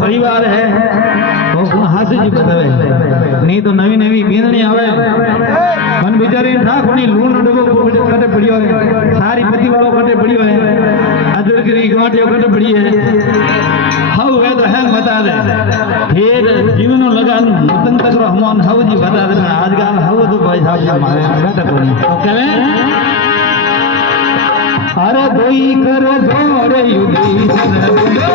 परिवार है हाथ जी बतावे नहीं तो नवी नवी बींदनी आवे मन बिचारी ठाकुनी लूण डबो कटे पड़ियो है सारी पति वालों कटे पड़ियो है अदरगिरी गांठियों कटे पड़ी है हाउ वे तो है बता दे फिर जीवन लगान मतन तक रहमान हाउ जी बता दे आजकल हाउ तो भाई साहब हमारे कटे पड़ी कहे अरे दोई कर जोरे युगी सन